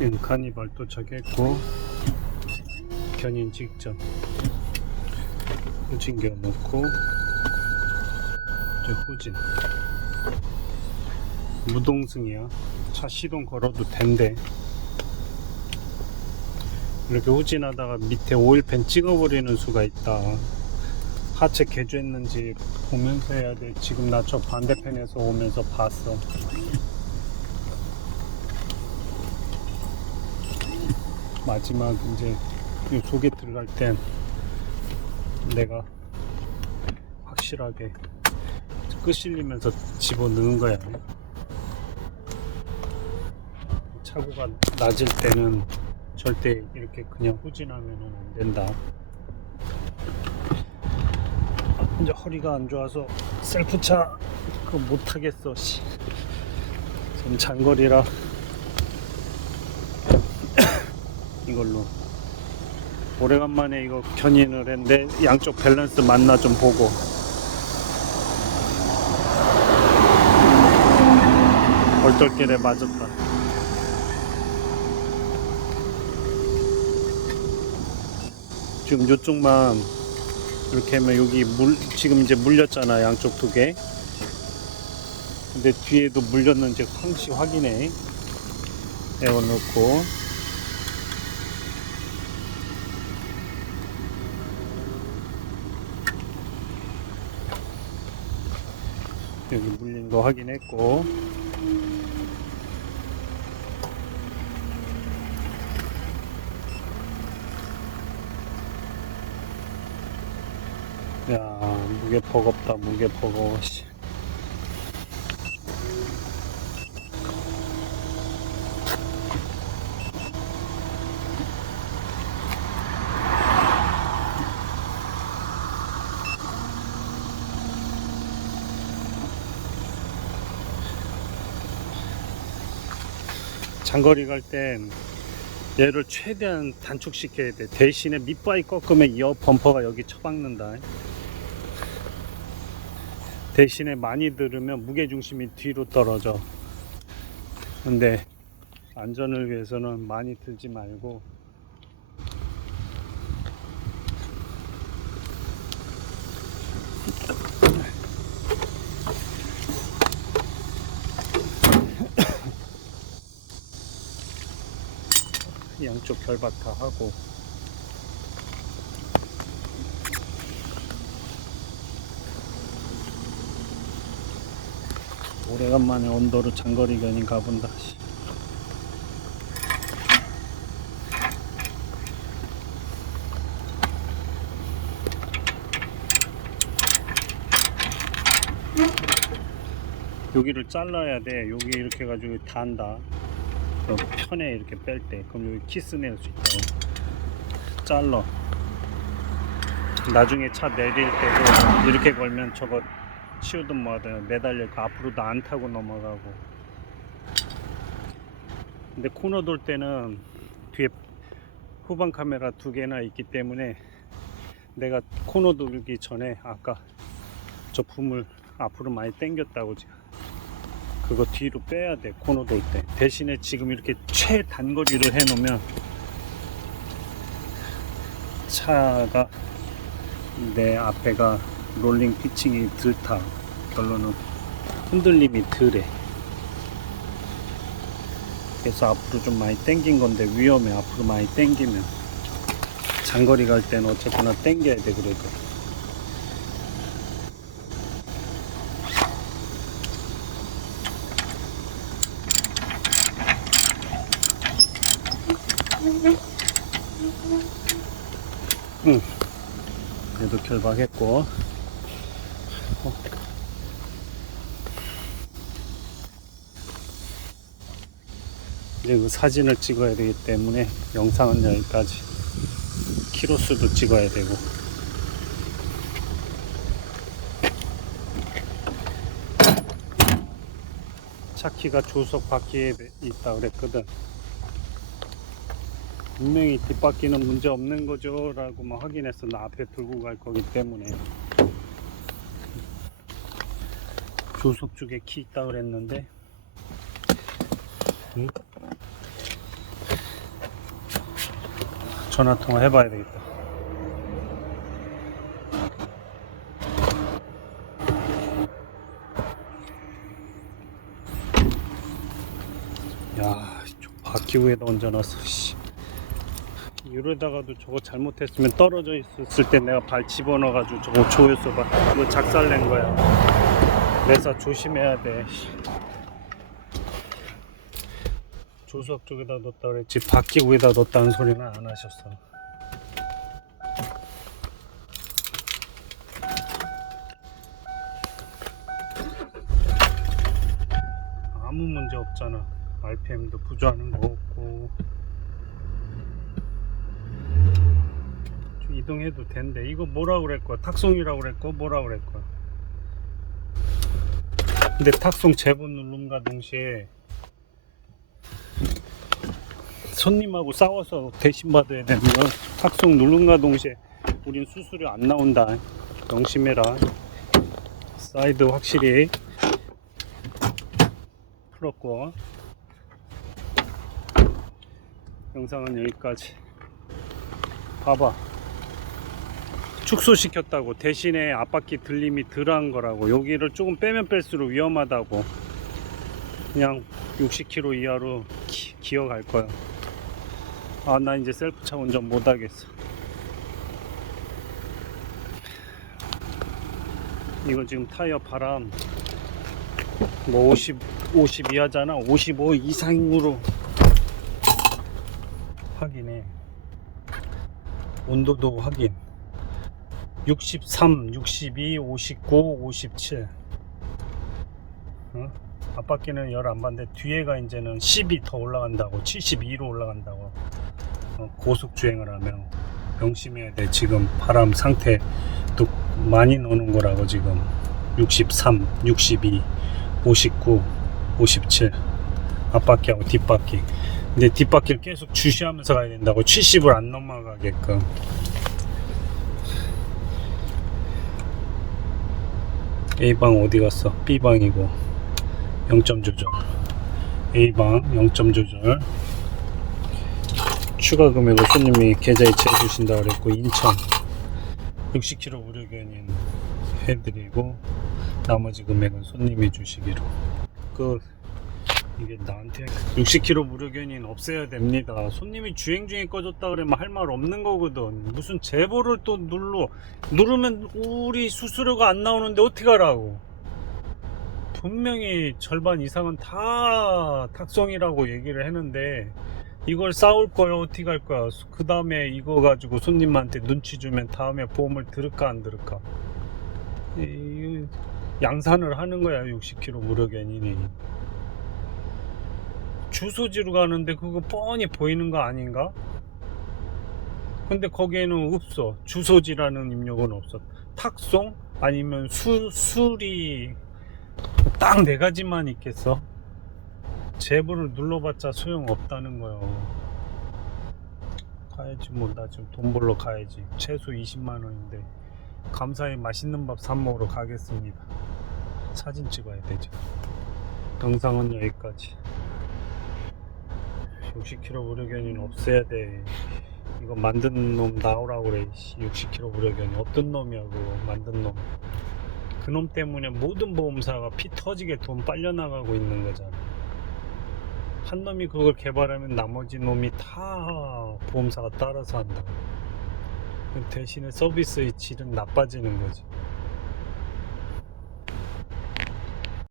지금 카니발 도착했고 견인 직전. 후진겨 놓고 이제 후진. 무동승이야. 차 시동 걸어도 된대. 이렇게 후진하다가 밑에 오일팬 찍어버리는 수가 있다. 하체 개조했는지 보면서 해야 돼. 지금 나 저 반대편에서 오면서 봤어 마지막 이제 이 속에 들어갈 땐 내가 확실하게 끄실리면서 집어넣은 거야. 차고가 낮을 때는 절대 이렇게 그냥 후진하면 안 된다. 이제 허리가 안 좋아서 셀프차 그거 못 하겠어. 씨. 좀 장거리라 이걸로. 오래간만에 이거 견인을 했는데 양쪽 밸런스 맞나 좀 보고. 얼떨결에 맞았다. 지금 요쪽만 이렇게 하면 여기 물 지금 이제 물렸잖아 양쪽 두개. 근데 뒤에도 물렸는지 항시 확인해. 에어 넣고 여기 물린 거 확인했고 야 무게 버겁다 무게 버거워 씨. 장거리 갈 땐 얘를 최대한 단축시켜야 돼. 대신에 밑바위 꺾으면 이 범퍼가 여기 처박는다. 대신에 많이 들으면 무게중심이 뒤로 떨어져. 근데 안전을 위해서는 많이 들지 말고 양쪽 결박 다 하고. 오래간만에 언더로 장거리 견인 가본다 씨. 여기를 잘라야 돼. 여기 이렇게 해가지고 단다. 그 편에 이렇게 뺄 때 그럼 여기 키스 낼 수 있다고? 잘라. 나중에 차 내릴 때도 이렇게 걸면 저거 치우든 뭐하든 있고 앞으로도 안 타고 넘어가고. 근데 코너 돌 때는 뒤에 후방 카메라 두 개나 있기 때문에 내가 코너 돌기 전에 아까 저 붐을 앞으로 많이 당겼다고 지금 그거 뒤로 빼야 돼 코너 돌 때. 대신에 지금 이렇게 최단거리를 해 놓으면 차가 내 앞에가 롤링 피칭이 덜타 결론은 흔들림이 덜해. 그래서 앞으로 좀 많이 당긴 건데 위험해. 앞으로 많이 당기면 장거리 갈 때는 어쨌거나 당겨야 돼 그래도 응. 그래도 결박했고 어. 그 사진을 찍어야 되기 때문에 영상은 여기까지 키로수도 찍어야 되고 차키가 조석 바퀴에 있다 그랬거든 분명히 뒷바퀴는 문제 없는 거죠 라고 막 확인해서 나 앞에 들고 갈 거기 때문에 조석 쪽에 키 있다 그랬는데 응? 전화 통화 해봐야 되겠다. 야, 저 바퀴 위에다 얹어놨어. 씨. 이러다가도 저거 잘못했으면 떨어져 있었을 때 내가 발 집어넣어가지고 저거 조였어 봐. 이거 작살낸 거야. 내사 조심해야 돼. 씨. 조수석 쪽에다 넣었다 그랬지 바퀴 위에다 넣었다는 소리는 안 하셨어. 아무 문제 없잖아. RPM도 부조하는 거 없고. 이동해도 된대. 이거 뭐라 그랬고 탁송이라고 그랬고 뭐라 그랬고. 근데 탁송 제본 누름과 동시에 손님하고 싸워서 대신 받아야 되는 건 탁송 누름과 동시에 우린 수수료 안 나온다. 명심해라. 사이드 확실히 풀었고 영상은 여기까지 봐봐 축소시켰다고 대신에 앞바퀴 들림이 덜한 거라고. 여기를 조금 빼면 뺄수록 위험하다고. 그냥 60km 이하로 기, 기어갈 거야. 아 나 이제 셀프차 운전 못하겠어. 이거 지금 타이어 바람 뭐 50, 50 이하잖아. 55 이상으로 확인해. 온도도 확인 63, 62, 59, 57 어? 앞바퀴는 열안 받는데 뒤에가 이제는 10이 더 올라간다고 72로 올라간다고. 어, 고속 주행을 하면 명심해야 돼. 지금 바람 상태 또 많이 노는 거라고 지금. 63, 62 59, 57 앞바퀴하고 뒷바퀴. 근데 뒷바퀴를 계속 주시하면서 가야 된다고. 70을 안 넘어가게끔 A방 어디 갔어? B방이고. 0점 조절. A방 0점 조절. 추가 금액을 손님이 계좌 이체 해 주신다 그랬고 인천. 60km 무료 견인 해드리고 나머지 금액은 손님이 주시기로. 그 이게 나한테 60km 무료 견인 없애야 됩니다. 손님이 주행 중에 꺼졌다 그러면 할 말 없는 거거든. 무슨 제보를 또 눌러. 누르면 우리 수수료가 안 나오는데 어떻게 하라고. 분명히 절반 이상은 다 탁송이라고 얘기를 했는데 이걸 싸울 거야 어떻게 할 거야. 그 다음에 이거 가지고 손님한테 눈치 주면 다음에 보험을 들을까 안 들을까. 이- 양산을 하는 거야 60km 무료 견인이 주소지로 가는데 그거 뻔히 보이는 거 아닌가? 근데 거기에는 없어. 주소지라는 입력은 없어. 탁송? 아니면 수, 수리 딱 네 가지만 있겠어? 제보를 눌러봤자 소용없다는 거요 가야지 뭐. 나 지금 돈 벌러 가야지. 최소 20만 원인데. 감사히 맛있는 밥 사 먹으러 가겠습니다. 사진 찍어야 되죠. 영상은 여기까지 60km 무료견인 없애야 돼. 이거 만든 놈 나오라고 그래 60km 무료견인 어떤 놈이야 그거? 만든 놈. 그 놈 때문에 모든 보험사가 피 터지게 돈 빨려 나가고 있는 거잖아. 한 놈이 그걸 개발하면 나머지 놈이 다 보험사가 따라서 한다 대신에 서비스의 질은 나빠지는 거지